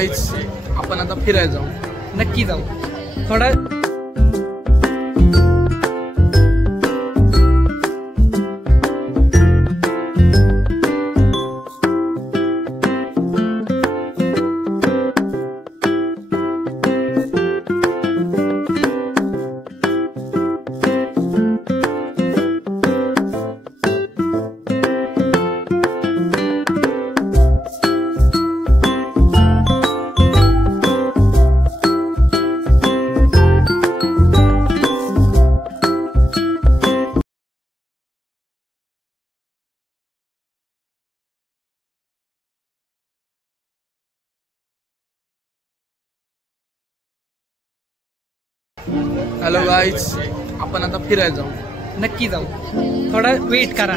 Guys, आपण आता फिरायला जाऊ. नक्की जाऊ. थोडा हॅलो गाईज, आपण आता फिरायला जाऊ. नक्की जाऊ. थोडा वेट करा.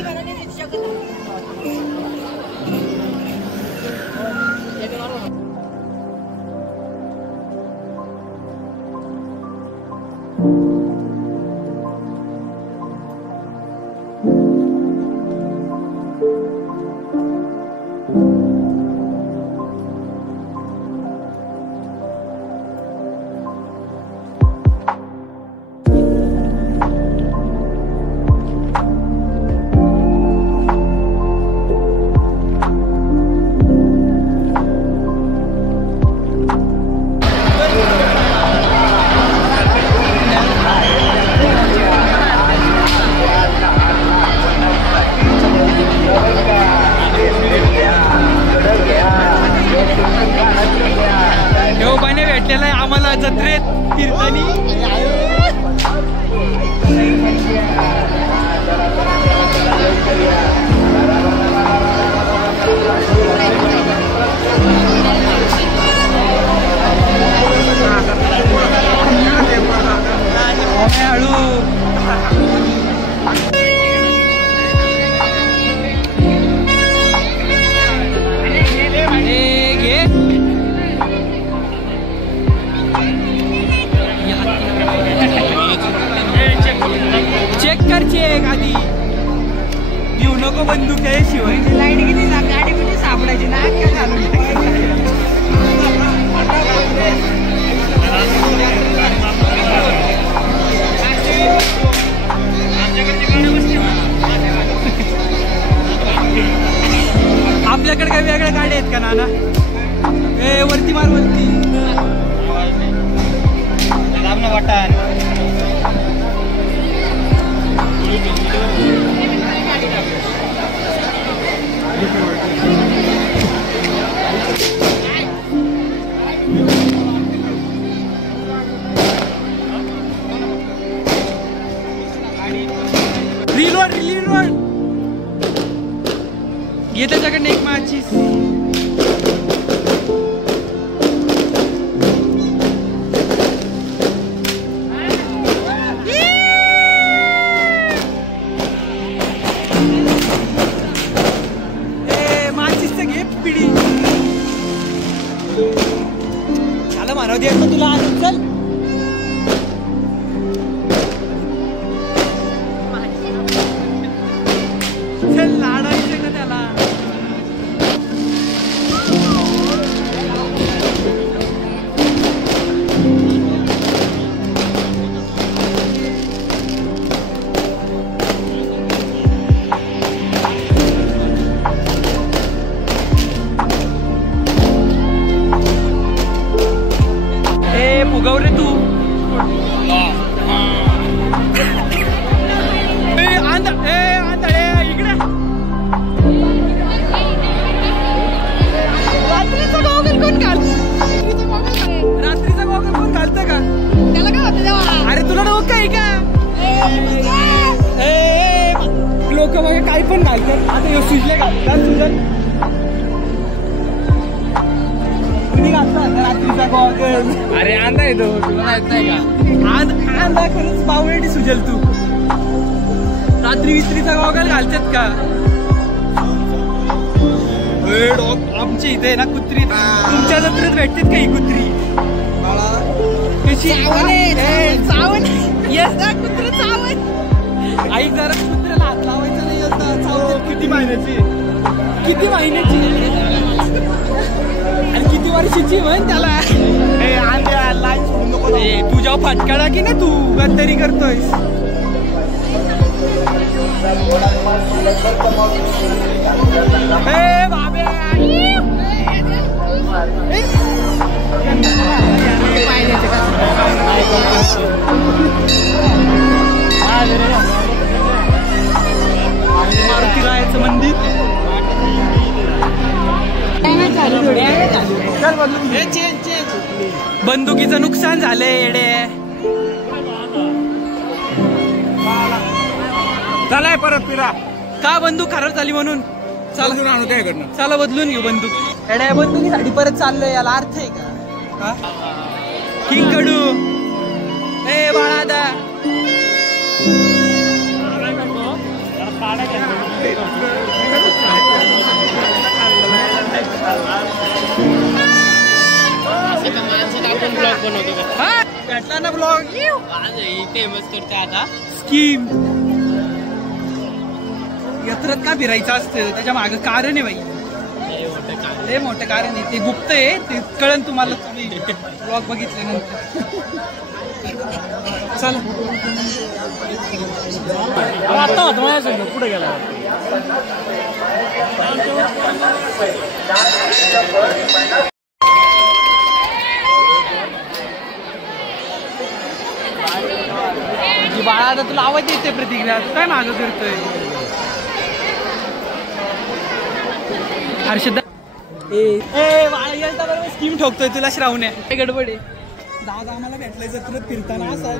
देवबाने भेटलेला आहे आम्हाला जत्रेत फिरतानी. हळू चेक कर. चेक आधी येऊ नको बंदूक आहे शिवाय. लाईट किती गाडी कुठे सापडायची ना काय घालून. आपल्याकडे काही वेगळ्या गाड्या आहेत का नाना? ए वरती मार वरती. वाटा रिलोड घे त्याच्याकडे एक माचीस. माचीसचं घे पिढी. झालं मानव दे तुला आज. चल लाडायचे का त्याला. ए फुगव रे तू. रात्रीचा गॉगल कोण घालतं का? त्याला काय होतं तेव्हा? अरे तुला डोकं आहे का? लोक बघा काही पण घालतात. आता सुजले घालतात. सुजल कुणी घालतात रात्रीचा गॉगल? अरे अंधा येतो तुला माहित नाही का? आज अंधा खरंच बावळटी सुजल तू. रात्री वित्रीचा गॉगल घालतात का? आमच्या इथे ना कुत्री. तुमच्या जत्रेत भेटतात का ही कुत्री? चावण येस ना कुत्र चावण. आई जरा कुत्र्याला हात लावायचा नाही. चावत किती महिन्याची? किती महिन्याची? आणि किती वर्षाची म्हण त्याला ए, तुझ्या फटकाळा की ना तू गद्दारी करतोयस. ए बाबे मारुती रायाचं मंदिर. बंदुकीचं नुकसान झालंय येडे. चलाय परत फिरा. का बंदूक खराब झाली म्हणून? चालून आणू काय करणार. चला बदलून घेऊ बंदूक. येड्या बंदुकीसाठी परत चाललोय, याला अर्थ आहे का? किंग कडू ए बाळादा भेटला ना ब्लॉग फेमस करते आता स्कीम. यात्रात का फिरायचं असतं, त्याच्या मागं कारण आहे बाई, लय मोठं कारण आहे. ते गुप्त आहे, ते कळन तुम्हाला तुम्ही ब्लॉग बघितल्यानंतर. चल आता होत माझ्या पुढे गेला. बाळा आता तुला आवाज येते प्रतिक्रिया, तू काय मागं करतोय? हर्षदा ए बाळा गेलता बरोबर स्कीम ठोकतोय तुला श्रावण्या. गडबड आहे. दादा आम्हाला भेटलाय जत्रेत फिरताना असं.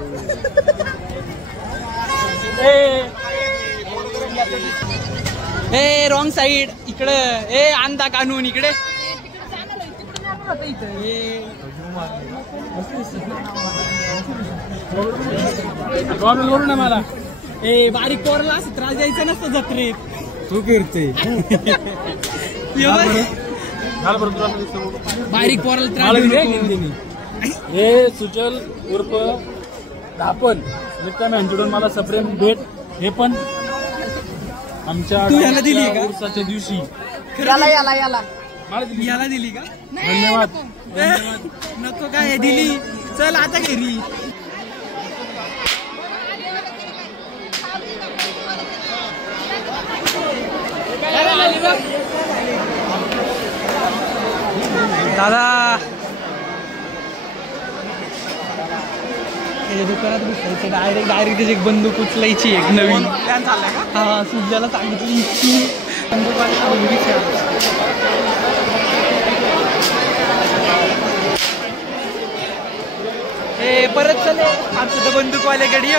ए रॉंग साईड इकडं. ए अंदा कानून इकडे. ना मला ए बारीक पोरला असं त्रास द्यायचा नसतं जत्रेत. तू फिरते बारीक पोराला त्रास. हे सुजल उर्फ धापन निकामी यांच्याकडून मला सप्रेम भेट. हे पण आमच्या तू याला दिली का? उर्साच्या दिवशी याला दिली का? धन्यवाद. नको काय दिली. चल आता घरी. दादा दुकानात घुसायचं डायरेक्ट एक बंदूक उचलायची एक नवीन. हा सुजाला सांगितली ए परत चले आमचं तर बंदूकवाल्याकडे.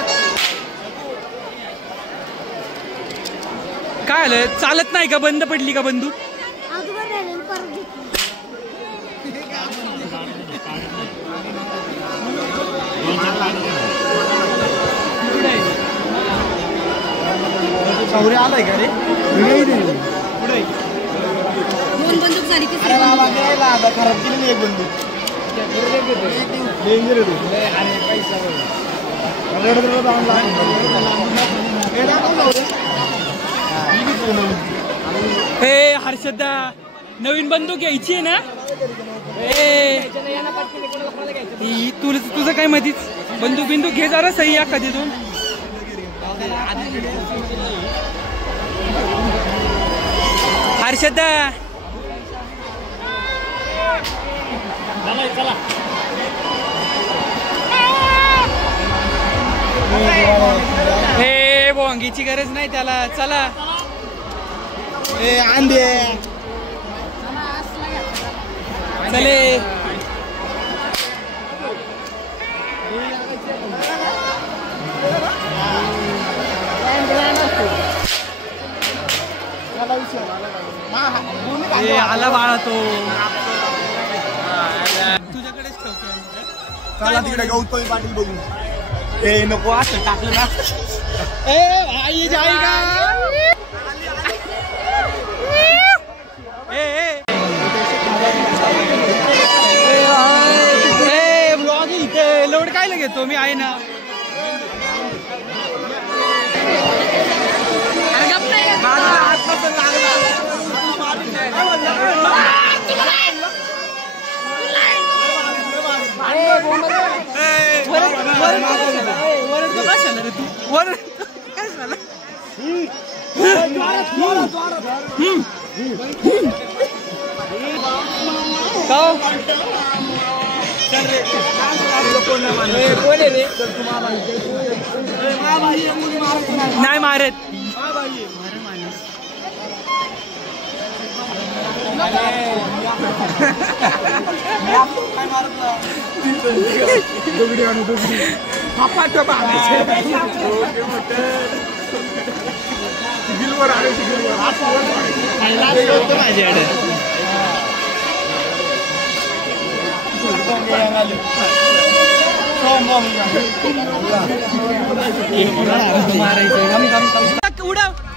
काय आलं, चालत नाही का? बंद पडली का बंदूक? चौरे आलाय का रे? पुढे दोन बंदूक झाली की खराब केली एक बंदूक. हे हर्षदा नवीन बंदूक घ्यायची आहे ना? तुझं काय मधीच बंदूक बिंदूक घे जरा सही या कधी तू. हर्षदा हे भोंगीची गरज नाही त्याला. चला ए आंदे चले. आला बाळा तो. तुझ्याकडेच ठेवतो. चला तिकडे गौतमी पाटील बघू. ए नको असं टाकलं ना. ए आई जाईगा. ए ब्लॉग इथे लोड काय घेतो मी आहे ना. नाही मारत उडव